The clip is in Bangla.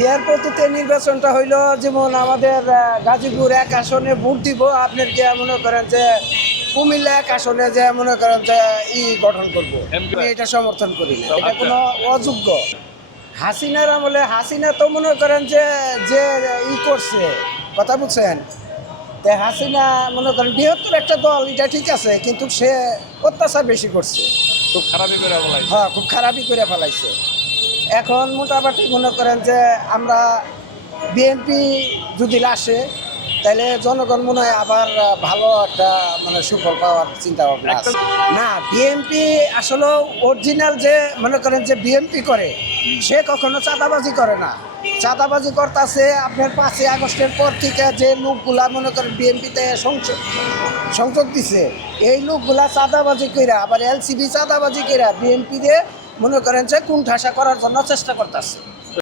বিহার পদ্ধতিতে নির্বাচনটা হইল যেমন আমাদের গাজীপুর এক আসনে ভোট দিব আপনার কি মনে করেন যে কুমিল্লা এক আসনে যে মনে করেন যে গঠন করবো আমি এটা সমর্থন করি না, এটা কোনো অযোগ্য। হাসিনার আমলে হাসিনা তো মনে করেন যে যে করছে, কথা বুঝছেন, তাই হাসিনা মনে করেন বৃহত্তর একটা দল, এটা ঠিক আছে, কিন্তু সে অত্যাচার বেশি করছে, খুব খারাপই করে ফেলাইছে। হ্যাঁ খুব খারাপই করে ফেলাইছে। এখন মোটামুটি মনে করেন যে আমরা বিএনপি যদি আসে তাহলে জনগণ মনে হয় আবার ভালো একটা মানে সুফল পাওয়ার চিন্তা ভাবনা আছে। না, বিএনপি আসলে অরিজিনাল যে মনে করেন যে বিএনপি করে সে কখনো চাঁদাবাজি করে না। চাঁদাবাজি করতেছে আপনার 5ই আগস্টের পর থেকে যে লোকগুলা মনে করেন বিএনপিতে সংযোগ দিছে, এই লোকগুলা চাঁদাবাজি কইরা আবার এলসিবি চাঁদাবাজি কইরা বিএনপি দিয়ে মনে করেন যে কুণ্ঠাসা করার জন্য চেষ্টা করতেছে।